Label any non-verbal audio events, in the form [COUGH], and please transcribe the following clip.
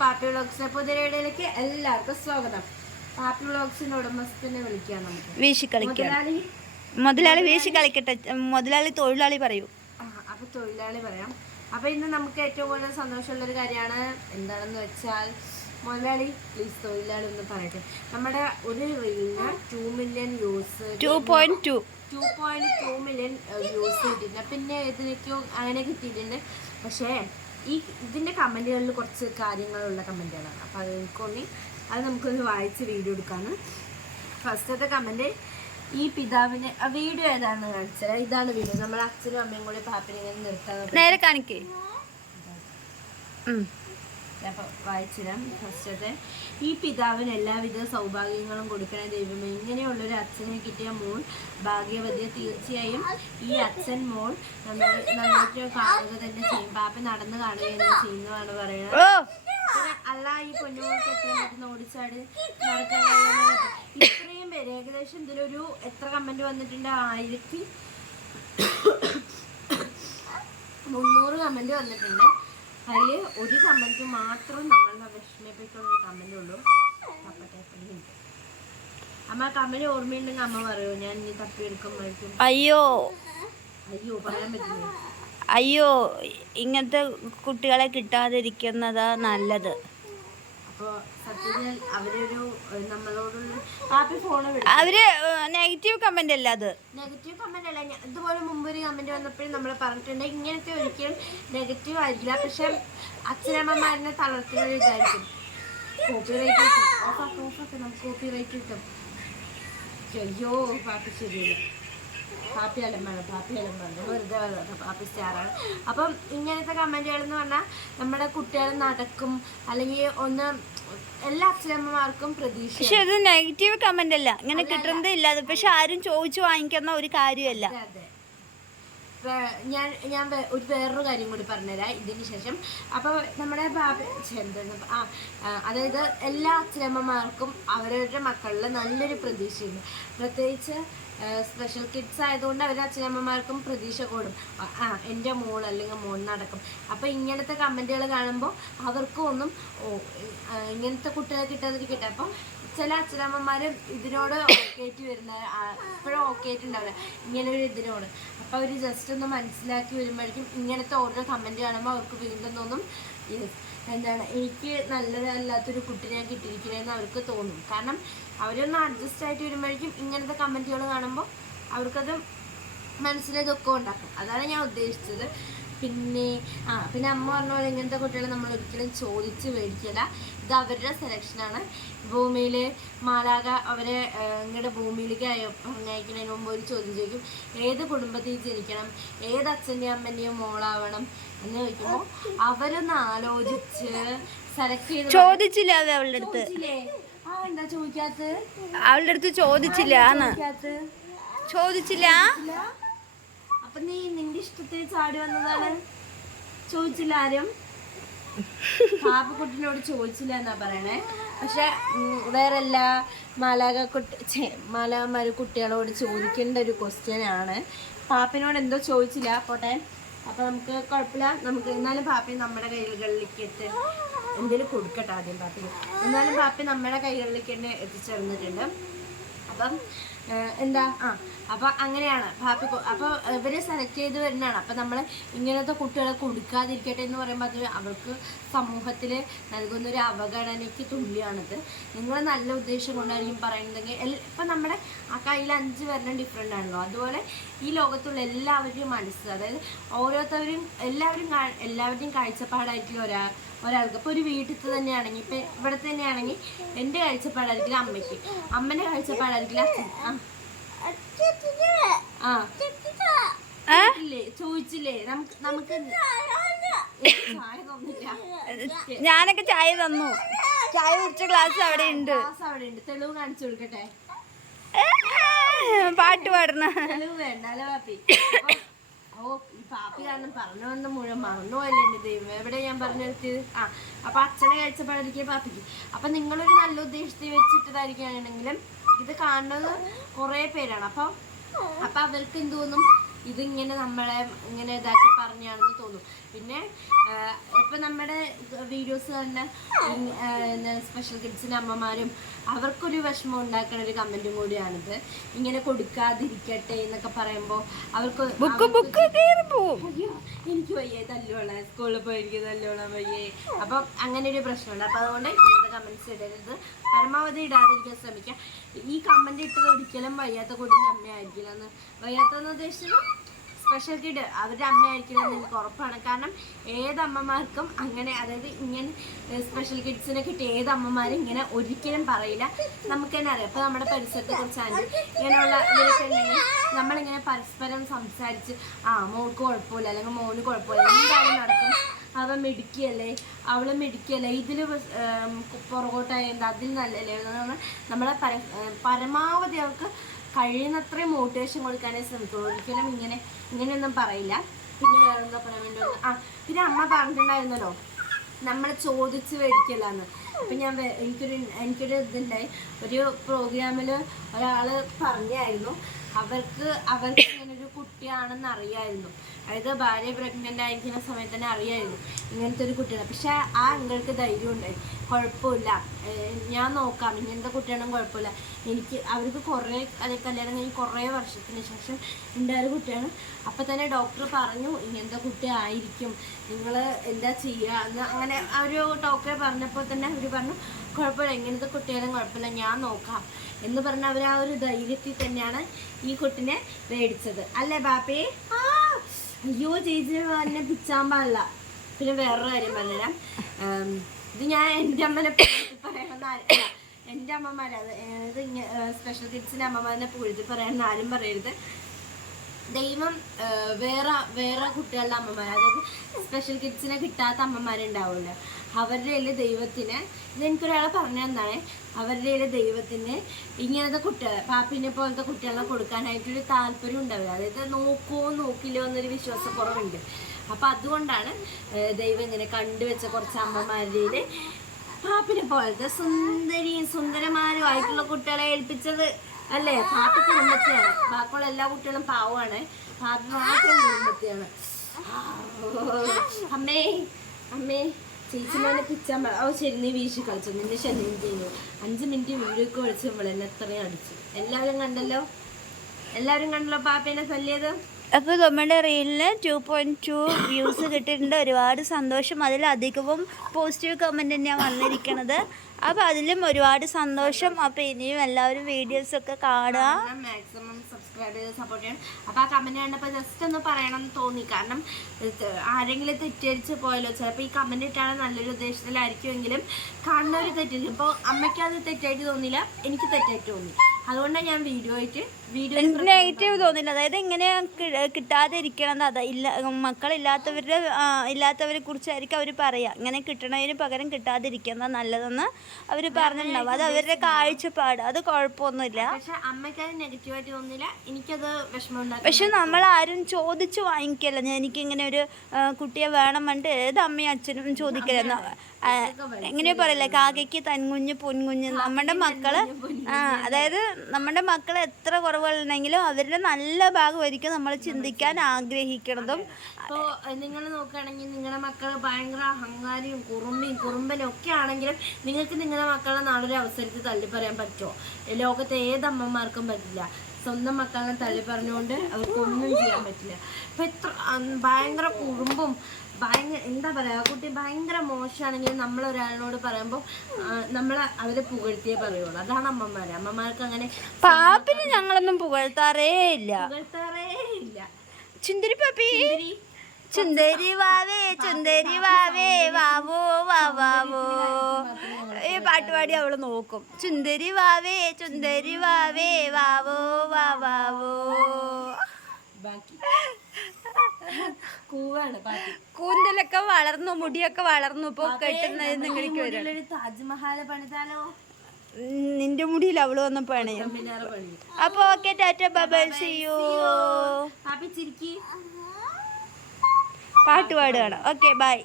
പാപ്പി വ്ളോഗ്സിന്റെ പുതിയയിലേക്ക് എല്ലാവർക്കും സ്വാഗതം. പാപ്പി വ്ളോഗ്സിന്റെ ഉടമസ്ഥനെ വിളിക്കാം നമുക്ക്. വീശി കളിക്കാം. മുതലാളി? വീശി കളിക്കട്ടെ. മുതലാളി തൊഴിലാളി പറയൂ. അപ്പൊ തൊഴിലാളി പറയാം. അപ്പൊ ഇന്ന് നമുക്ക് ഏറ്റവും കൂടുതൽ സന്തോഷമുള്ള ഒരു കാര്യമാണ്. എന്താണെന്ന് വെച്ചാൽ മുതലാളി പ്ലീസ് തൊഴിലാളി ഒന്ന് പറയട്ടെ. നമ്മുടെ ഒരു റീലിന് two million views two point two two point two million views കിട്ടിയിട്ടുണ്ട്. പിന്നെ ഇതിനൊക്കെ അങ്ങനെ കിട്ടിയിട്ടുണ്ട്. പക്ഷേ ഈ ഇതിന്റെ കമന്റുകളിൽ കുറച്ച് കാര്യങ്ങളുള്ള കമന്റുകളാണ് അപ്പോൾ അത് എനിക്കൊന്നി അത് നമുക്കൊന്ന് വായിച്ച് വീഡിയോ എടുക്കാണ് ഫസ്റ്റത്തെ കമന്റ് ഈ പിതാവിനെ ആ വീഡിയോ ഏതാണെന്ന് കാണിച്ചത് ഇതാണ് വീഡിയോ. നമ്മുടെ അച്ഛനും അമ്മയും കൂടി പാപ്പിനെ ഇങ്ങനെ നിർത്താൻ നേരെ കാണിക്കേ. അപ്പോൾ വായിച്ചിടാം ഫസ്റ്റത്തെ. ഈ പിതാവിന് എല്ലാവിധ സൗഭാഗ്യങ്ങളും കൊടുക്കണ ദൈവമേ. ഇങ്ങനെയുള്ളൊരു അച്ഛനെ കിട്ടിയ മോൾ ഭാഗ്യവതിയെ തീർച്ചയായും ഈ അച്ഛൻ മോൾ നമ്മൾ നമ്മൾക്ക് കാണുക തന്നെ ചെയ്യും. പാപ്പ നടന്ന് കാണുക തന്നെ ചെയ്യുന്നതാണ് പറയുന്നത്. അല്ല ഈ പൊന്നുമോൾക്ക് ഓടിച്ചാട് നടക്കാൻ ഇത്രയും പേര് ഏകദേശം ഇതിലൊരു എത്ര കമന്റ് വന്നിട്ടുണ്ട്? ആയിരത്തി മുന്നൂറ് കമന്റ് വന്നിട്ടുണ്ട്. അതിൽ ഒരു കമന്റ് മാത്രം നമ്മൾ വിഷമിപ്പിക്കുന്ന കമന്റ് ഉള്ളൂ. അമ്മ കമന്റ് ഓർമ്മയുണ്ടെങ്കിൽ അമ്മ പറയൂ ഞാൻ ഇനി തപ്പിയെടുക്കുമ്പോഴേക്കും അയ്യോ. അയ്യോ പറയാൻ പറ്റില്ല? അയ്യോ ഇങ്ങനത്തെ കുട്ടികളെ കിട്ടാതിരിക്കുന്നതാ നല്ലത്. അപ്പോൾ സത്യത്തിൽ അവരൊരു ഏഹ്, നമ്മളോടുള്ള ഹാപ്പി ഫോൺ അവർ നെഗറ്റീവ് കമന്റ് അല്ല അത്. നെഗറ്റീവ് കമന്റ് അല്ല ഇതുപോലെ മുമ്പ് ഒരു കമന്റ് വന്നപ്പോഴും നമ്മൾ പറഞ്ഞിട്ടുണ്ട് ഇങ്ങനത്തെ ഒരിക്കലും നെഗറ്റീവ് ആയിരിക്കില്ല. പക്ഷെ അച്ഛനമ്മമാരിനെ തളർത്തുന്ന ഒരു ഇതായിരിക്കും കോപ്പി റൈറ്റ് കിട്ടും ഓഫാക്ക് ഓഫാക്ക് നമുക്ക് കോപ്പി റൈറ്റ് കിട്ടും. അയ്യോ പാട്ട് ശരിയല്ല. പാപ്പി അലമ്പാണ് പാപ്പി അലമ്പാണ് വെറുതെ വെറുതെ പാപ്പി സ്റ്റാറാണ്. അപ്പം ഇങ്ങനത്തെ കമന്റുകൾ എന്ന് പറഞ്ഞാൽ നമ്മുടെ കുട്ടികൾ നടക്കും അല്ലെങ്കിൽ ഒന്ന് എല്ലാ അച്ഛനമ്മമാർക്കും പ്രതീക്ഷ പക്ഷെ അത് നെഗറ്റീവ് കമന്റ് അല്ല ഇങ്ങനെ കിട്ടുന്നത് ഇല്ല അത് പക്ഷെ ആരും ചോദിച്ചു വാങ്ങിക്കുന്ന ഒരു കാര്യമല്ല. അതെ, ഞാൻ ഞാൻ ഒരു വേറൊരു കാര്യം കൂടി പറഞ്ഞുതരാം ഇതിന് ശേഷം. അപ്പോൾ നമ്മുടെ ബാബ എന്താണ്? ആ, അതായത് എല്ലാ അച്ഛനമ്മമാർക്കും അവരവരുടെ മക്കളിൽ നല്ലൊരു പ്രതീക്ഷയുണ്ട്. പ്രത്യേകിച്ച് സ്പെഷ്യൽ കിഡ്സ് ആയതുകൊണ്ട് അവർ അച്ഛനമ്മമാർക്കും പ്രതീക്ഷ കൂടും. ആ, എന്റെ മോൾ അല്ലെങ്കിൽ മോൾ നടക്കും. അപ്പോൾ ഇങ്ങനത്തെ കമന്റുകൾ കാണുമ്പോൾ അവർക്കും ഒന്നും ഓ ഇങ്ങനത്തെ കുട്ടികളെ കിട്ടാതിരിക്കട്ടെ. അപ്പം ചില അച്ഛനമ്മമാർ ഇതിനോട് ഓക്കേറ്റ് വരുന്ന ഇപ്പോഴും ഓക്കേറ്റ് ഉണ്ടാവില്ല ഇങ്ങനെ ഇതിനോട്. അപ്പോൾ അവർ ജസ്റ്റ് ഒന്ന് മനസ്സിലാക്കി വരുമ്പോഴേക്കും ഇങ്ങനത്തെ ഓരോ കമന്റ് കാണുമ്പോൾ അവർക്ക് വീണ്ടും തോന്നും "Yes, എന്താണ് എനിക്ക് നല്ലതല്ലാത്തൊരു കുട്ടി ഞാൻ കിട്ടിയിരിക്കുന്നതെന്ന് അവർക്ക് തോന്നും. കാരണം അവരൊന്ന് അഡ്ജസ്റ്റ് ആയിട്ട് വരുമ്പോഴേക്കും ഇങ്ങനത്തെ കമന്റുകൾ കാണുമ്പോൾ അവർക്കത് മനസ്സിലെ ദുഃഖം ഉണ്ടാക്കും. അതാണ് ഞാൻ ഉദ്ദേശിച്ചത്. പിന്നെ ആ പിന്നെ അമ്മ പറഞ്ഞ പോലെ ഇങ്ങനത്തെ കുട്ടികളെ നമ്മൾ ഒരിക്കലും ചോദിച്ച് മേടിക്കില്ല ഇത് അവരുടെ സെലക്ഷനാണ് ഭൂമിയിൽ മാലാക അവരെ ഇങ്ങടെ ഭൂമിയിലേക്ക് അയക്കുന്നതിന് മുമ്പ് ഒരു ചോദ്യം ചോദിക്കും. ഏത് കുടുംബത്തിൽ ജനിക്കണം? ഏത് അച്ഛന്റെയും അമ്മന്റെയും മോളാവണം? എന്ന് ചോദിക്കുമ്പോൾ അവരൊന്ന് ആലോചിച്ച് സെലക്ട് ചെയ്ത് ചോദിച്ചില്ല അവളുടെ അടുത്ത്. ചോദിച്ചില്ലേ? ആ എന്താ ചോദിക്കാത്തത് അവളുടെ അടുത്ത് ചോദിച്ചില്ല. ചോദിച്ചില്ല. അപ്പൊ നീ നിന്റെ ഇഷ്ടത്തിന് ചാടി വന്നതാണ്? ചോദിച്ചില്ല ആരും? പാപ്പക്കുട്ടിനോട് ചോദിച്ചില്ല എന്നാ പറയണേ. പക്ഷെ വേറെ എല്ലാ മാലാക കുട്ടി മാലാകന്മാര് കുട്ടികളോട് ചോദിക്കേണ്ട ഒരു ക്വസ്റ്റ്യൻ ആണ്. പാപ്പിനോട് എന്തോ ചോദിച്ചില്ല പോട്ടെ. അപ്പൊ നമുക്ക് കുഴപ്പമില്ല നമുക്ക് എന്നാലും പാപ്പി നമ്മുടെ കൈകളിലേക്ക് എത്തി എന്തെങ്കിലും കൊടുക്കട്ടെ ആദ്യം പാപ്പി എന്നാലും പാപ്പി നമ്മുടെ കൈകളിലേക്ക് തന്നെ എത്തിച്ചേർന്നിട്ടുണ്ട്. അപ്പം എന്താ? ആ. അപ്പൊ അങ്ങനെയാണ്. പാപ്പി അപ്പോൾ അപ്പൊ ഇവരെ സെലക്ട് ചെയ്ത് വരുന്നതാണ്. അപ്പൊ നമ്മൾ ഇങ്ങനത്തെ കുട്ടികളെ കൊടുക്കാതിരിക്കട്ടെ എന്ന് പറയുമ്പോൾ അത് അവർക്ക് സമൂഹത്തിൽ നൽകുന്ന ഒരു അവഗണനയ്ക്ക് തുല്യമാണിത്. നിങ്ങൾ നല്ല ഉദ്ദേശം കൊണ്ടായിരിക്കും പറയുന്നതെങ്കിൽ എൽ ഇപ്പം നമ്മുടെ ആ കയ്യിൽ അഞ്ച് പേരുടെ ഡിഫറെന്റ് ആണല്ലോ. അതുപോലെ ഈ ലോകത്തുള്ള എല്ലാവരുടെയും മനസ്സ് അതായത് ഓരോരുത്തരും എല്ലാവരും എല്ലാവരുടെയും കാഴ്ചപ്പാടായിട്ടുള്ള ഒരാ ഒരാൾക്ക്. ഇപ്പോൾ ഒരു വീട്ടിൽ തന്നെയാണെങ്കിൽ ഇപ്പം ഇവിടെ തന്നെയാണെങ്കിൽ എന്റെ കാഴ്ചപ്പാടായിരിക്കില്ല അമ്മയ്ക്ക്. അമ്മന്റെ കാഴ്ചപ്പാടായിരിക്കില്ല അച്ഛൻ. ആ. ചോദിച്ചില്ലേ? നമുക്ക് നമുക്ക് ഞാനൊക്കെ ചായ തന്നു. ചായ കുടിച്ച ഗ്ലാസ് അവിടെ ഉണ്ട്. അവിടെ ഉണ്ട്. തെളിവ് കാണിച്ചു കൊടുക്കട്ടെ? പാട്ട് പാടുന്ന. തെളിവ് വേണ്ട അല്ലേ പാപ്പി? ഓ ഈ പാപ്പി കാരണം പറഞ്ഞു വന്ന മുഴുവൻ മറന്നുപോയല്ലേ എന്റെ ദൈവം എവിടെ ഞാൻ പറഞ്ഞു നിർത്തിയത് ആ അപ്പൊ അച്ഛനെ കഴിച്ചപ്പോഴായിരിക്കും പാപ്പിക്ക്. അപ്പൊ നിങ്ങളൊരു നല്ല ഉദ്ദേശത്തിൽ വെച്ചിട്ടതായിരിക്കുകയാണെങ്കിലും ഇത് കാണുന്നത് കുറേ പേരാണ്. അപ്പൊ അപ്പൊ അവർക്ക് എന്ത് ഇതിങ്ങനെ നമ്മളെ ഇങ്ങനെ ഇതാക്കി പറഞ്ഞാണെന്ന് തോന്നും. പിന്നെ ഇപ്പം നമ്മുടെ വീഡിയോസ് കണ്ട സ്പെഷ്യൽ കിഡ്സിന്റെ അമ്മമാരും അവർക്കൊരു വിഷമം ഉണ്ടാക്കുന്ന ഒരു കമന്റും കൂടിയാണിത്. ഇങ്ങനെ കൊടുക്കാതിരിക്കട്ടെ എന്നൊക്കെ പറയുമ്പോൾ അവർക്ക് ബുക്ക് ബുക്ക് അയ്യോ എനിക്ക് വയ്യേ തല്ലുകൊള്ളാൻ. സ്കൂളിൽ പോയി എനിക്ക് തല്ലുകൊള്ളാൻ വയ്യേ. അപ്പം അങ്ങനെ ഒരു പ്രശ്നമുണ്ട്. അപ്പം അതുകൊണ്ട് ഇങ്ങനത്തെ കമന്റ്സ് ഇടരുത്. പരമാവധി ഇടാതിരിക്കാൻ ശ്രമിക്കുക ഈ കമന്റ് ഇട്ടത് ഒരിക്കലും വയ്യാത്ത കൂടുതൽ അമ്മയായിരിക്കില്ല എന്ന്. ഉദ്ദേശിച്ചത് സ്പെഷ്യൽ കിഡ് അവരുടെ അമ്മയായിരിക്കില്ല എന്ന് എനിക്ക് ഉറപ്പാണ്. കാരണം ഏത് അമ്മമാർക്കും അങ്ങനെ അതായത് ഇങ്ങനെ സ്പെഷ്യൽ കിഡ്സിനെ കിട്ടിയ ഏത് അമ്മമാരും ഇങ്ങനെ ഒരിക്കലും പറയില്ല. നമുക്ക് തന്നെ അറിയാം. അപ്പോൾ നമ്മുടെ പരിസരത്തെ കുറിച്ചാണ്. ഇങ്ങനെയുള്ള ഇവരൊക്കെ നമ്മളിങ്ങനെ പരസ്പരം സംസാരിച്ച് ആ മോൾക്ക് കുഴപ്പമില്ല അല്ലെങ്കിൽ മോന് കുഴപ്പമില്ല എന്തായാലും നടക്കും? അവൻ മിടുക്കിയല്ലേ? അവൾ മിടുക്കിയല്ലേ? ഇതിൽ പുറകോട്ടായത് അതിൽ നല്ലല്ലേ നമ്മളെ പര പരമാവധി അവർക്ക് കഴിയുന്നത്രയും മോട്ടിവേഷൻ കൊടുക്കാനേ ശ്രമിക്കുള്ളൂ. ഒരിക്കലും ഇങ്ങനെ ഇങ്ങനെയൊന്നും പറയില്ല. പിന്നെ വേറെ എന്താ പറയാൻ വേണ്ടി? ആ പിന്നെ അമ്മ പറഞ്ഞിട്ടുണ്ടായിരുന്നല്ലോ. നമ്മളെ ചോദിച്ച് മേടിക്കലാന്ന്. അപ്പം ഞാൻ എനിക്കൊരു എനിക്കൊരു ഇതുണ്ടായി. ഒരു പ്രോഗ്രാമിൽ ഒരാൾ പറഞ്ഞായിരുന്നു. അവർക്ക് അവർക്ക് ഇങ്ങനെ ഒരു കുട്ടിയാണെന്ന് അറിയായിരുന്നു. അതായത് ഭാര്യ പ്രഗ്നന്റ് ആയിരിക്കുന്ന സമയത്ത് തന്നെ അറിയായിരുന്നു ഇങ്ങനത്തെ ഒരു കുട്ടിയാണ്. പക്ഷെ ആ അങ്കിൾക്ക് ധൈര്യം ഉണ്ടായി. കുഴപ്പമില്ല. ഞാൻ നോക്കാം. ഇങ്ങനത്തെ കുട്ടിയാണെങ്കിൽ കുഴപ്പമില്ല. എനിക്ക് അവർക്ക് കുറേ അതെ കല്യാണം കഴിഞ്ഞ് കുറേ വർഷത്തിന് ശേഷം ഉണ്ടായ കുട്ടിയാണ്. അപ്പം തന്നെ ഡോക്ടർ പറഞ്ഞു ഇങ്ങനത്തെ കുട്ടി ആയിരിക്കും. നിങ്ങൾ എന്താ ചെയ്യുക എന്ന് അങ്ങനെ അവർ ഡോക്ടറെ പറഞ്ഞപ്പോൾ തന്നെ അവർ പറഞ്ഞു കുഴപ്പമില്ല. ഇങ്ങനത്തെ കുട്ടികളും കുഴപ്പമില്ല. ഞാൻ നോക്കാം. എന്ന് പറഞ്ഞ അവർ ആ ഒരു ധൈര്യത്തിൽ തന്നെയാണ് ഈ കുട്ടിനെ മേടിച്ചത്. അല്ലേ ബാപ്പേ? ആ അയ്യോ ചേച്ചി എന്നെ പിച്ചാൻ പാടില്ല. പിന്നെ വേറൊരു കാര്യം പറഞ്ഞുതരാം. ഇത് ഞാൻ എന്റെ അമ്മനെ പറയണമെന്ന് എന്റെ അമ്മമാരെ ഇത് സ്പെഷ്യൽ കിഡ്സിന്റെ അമ്മമാരെ പുകഴ്ത്തി പറയണമെന്ന് ആരും പറയരുത്. ദൈവം വേറെ വേറെ കുട്ടികളുടെ അമ്മമാർ അതായത് സ്പെഷ്യൽ കിഡ്സിനെ കിട്ടാത്ത അമ്മമാരുണ്ടാവുമല്ലോ. അവരുടെ കയ്യിൽ ദൈവത്തിന് ഇതെനിക്കൊരാൾ പറഞ്ഞു തന്നാണ് അവരുടെ കയ്യിൽ ദൈവത്തിന് ഇങ്ങനത്തെ കുട്ടികളെ പാപ്പിനെ പോലത്തെ കുട്ടികളെ കൊടുക്കാനായിട്ടൊരു താല്പര്യം ഉണ്ടാവില്ല. അതായത് നോക്കുമോ നോക്കില്ലോ എന്നൊരു വിശ്വാസക്കുറവുണ്ട്. അപ്പം അതുകൊണ്ടാണ് ദൈവം ഇങ്ങനെ കണ്ടുവെച്ച കുറച്ച് അമ്മമാരുടെ പാപ്പിനെ പോലത്തെ സുന്ദരിയും സുന്ദരമാരും ആയിട്ടുള്ള കുട്ടികളെ ഏൽപ്പിച്ചത് അല്ലേ? പാപ്പി കുടുംബത്തെയാണ്. ബാക്കിയുള്ള എല്ലാ കുട്ടികളും പാവമാണ്. പാപ്പി മാത്രം കുടുംബത്തെയാണ്. അമ്മേ അമ്മേ. ചേച്ചിമാനെ പിച്ചാൻ ഓ ശരി നീ വീശി കളിച്ചു. നിന്നെ ശല്യം ചെയ്യുന്നു. അഞ്ച് മിനിറ്റ് വീഡിയോക്ക് വിളിച്ചു വിളിച്ചപ്പോൾ എന്നെ എത്രയും അടിച്ചു. എല്ലാവരും കണ്ടല്ലോ? എല്ലാവരും കണ്ടല്ലോ പാപ്പേനെ ശല്യത് അപ്പോൾ നമ്മുടെ റീലിന് ടു പോയിന്റ് ടു വ്യൂസ് കിട്ടിയിട്ടുണ്ട്. ഒരുപാട് സന്തോഷം. അതിലധികവും പോസിറ്റീവ് കമന്റ് തന്നെയാണ് വന്നിരിക്കുന്നത് അപ്പോൾ അതിലും ഒരുപാട് സന്തോഷം. അപ്പോൾ ഇനിയും എല്ലാവരും വീഡിയോസൊക്കെ കാണുക. മാക്സിമം സബ്സ്ക്രൈബ് ചെയ്ത് സപ്പോർട്ട് ചെയ്യണം. അപ്പോൾ ആ കമന്റ് കണ്ടപ്പോൾ ജസ്റ്റ് ഒന്ന് പറയണം എന്ന് തോന്നി. കാരണം ആരെങ്കിലും തെറ്റിദ്ധരിച്ച് പോയല്ലോ ചിലപ്പോൾ ഈ കമന്റ് ഇട്ടാണ് നല്ലൊരു ഉദ്ദേശത്തിലായിരിക്കുമെങ്കിലും കാണുന്നവർ തെറ്റിദ്ധരിക്കും. ഇപ്പോൾ അമ്മയ്ക്ക് അത് തെറ്റായിട്ട് തോന്നിയില്ല എനിക്ക് തെറ്റായിട്ട് തോന്നി. അതുകൊണ്ടാണ് ഞാൻ വീഡിയോ ആയിട്ട് നെഗറ്റീവ് തോന്നില്ല അതായത് ഇങ്ങനെ കി- കിട്ടാതെ ഇരിക്കണം അതാ ഇല്ല മക്കളില്ലാത്തവരുടെ ഇല്ലാത്തവരെ കുറിച്ചായിരിക്കും അവർ പറയുക ഇങ്ങനെ കിട്ടണതിന് പകരം കിട്ടാതിരിക്കുന്നത് നല്ലതെന്ന് അവർ പറഞ്ഞിട്ടുണ്ടാവും. അത് അവരുടെ കാഴ്ചപ്പാട്. അത് കുഴപ്പമൊന്നുമില്ല. പക്ഷെ നമ്മൾ ആരും ചോദിച്ച് വാങ്ങിക്കല്ല? ഞാൻ എനിക്കിങ്ങനെ ഒരു കുട്ടിയെ വേണം പണ്ട് ഏത് അമ്മയും അച്ഛനും ചോദിക്കലെന്ന് എങ്ങനെ പറയില്ല? കാക്കയ്ക്ക് തൻകുഞ്ഞ് പൊൻകുഞ്ഞ് നമ്മുടെ മക്കൾ അതായത് നമ്മുടെ മക്കൾ എത്ര കുറവുകളുണ്ടെങ്കിലും അവരുടെ നല്ല ഭാഗമായിരിക്കും നമ്മൾ ചിന്തിക്കാൻ ആഗ്രഹിക്കണതും അപ്പോൾ നിങ്ങൾ നോക്കുകയാണെങ്കിൽ നിങ്ങളുടെ മക്കൾ ഭയങ്കര അഹങ്കാരിയും കുറുമ്പയും കുറുമ്പനും ഒക്കെ ആണെങ്കിലും നിങ്ങൾക്ക് നിങ്ങളുടെ മക്കളെ നാളൊരു അവസരത്തിൽ തള്ളി പറയാൻ പറ്റുമോ ലോകത്തെ ഏത് അമ്മമാർക്കും പറ്റില്ല. സ്വന്തം മക്കളെ തള്ളി പറഞ്ഞുകൊണ്ട് അവർക്കൊന്നും ചെയ്യാൻ പറ്റില്ല. ഇപ്പം എത്ര ഭയങ്കര കുറുമ്പും ഭയങ്കര എന്താ പറയുക കുട്ടി ഭയങ്കര മോശമാണെങ്കിൽ നമ്മൾ ഒരാളിനോട് പറയുമ്പോൾ നമ്മൾ അവരെ പുകഴ്ത്തിയേ പറയുള്ളൂ. അതാണ് അമ്മമാരെ. അമ്മമാർക്ക് അങ്ങനെ പാപ്പിന് ഞങ്ങളൊന്നും പുകഴ്ത്താറേ ഇല്ല. പുകഴ്ത്താറേ ഇല്ല. ചുന്ദരി പാപ്പി. ചുന്ദരി. വാവേ ചുന്ദരി വാവേ വാവോ വാവാവോ ഈ പാട്ടുപാടി അവൾ നോക്കും. ചുന്ദരി വാവേ ചുന്ദരി വാവേ വാവോ വാവോ. ബാക്കി. [LAUGHS] കൂവാണ് കൂന്തലൊക്കെ വളർന്നു മുടിയൊക്കെ വളർന്നു ഇപ്പൊ കെട്ടുന്നത് നിങ്ങളിക്ക് വരും ഒരു താജ്മഹൽ പണിതാലോ? നിന്റെ മുടിയിൽ അവൾ വന്ന പണി. അപ്പൊ ഓക്കെ ടാറ്റ ബബൽ സിയോ പാട്ട് പാടുകയാണ്. Okay bye.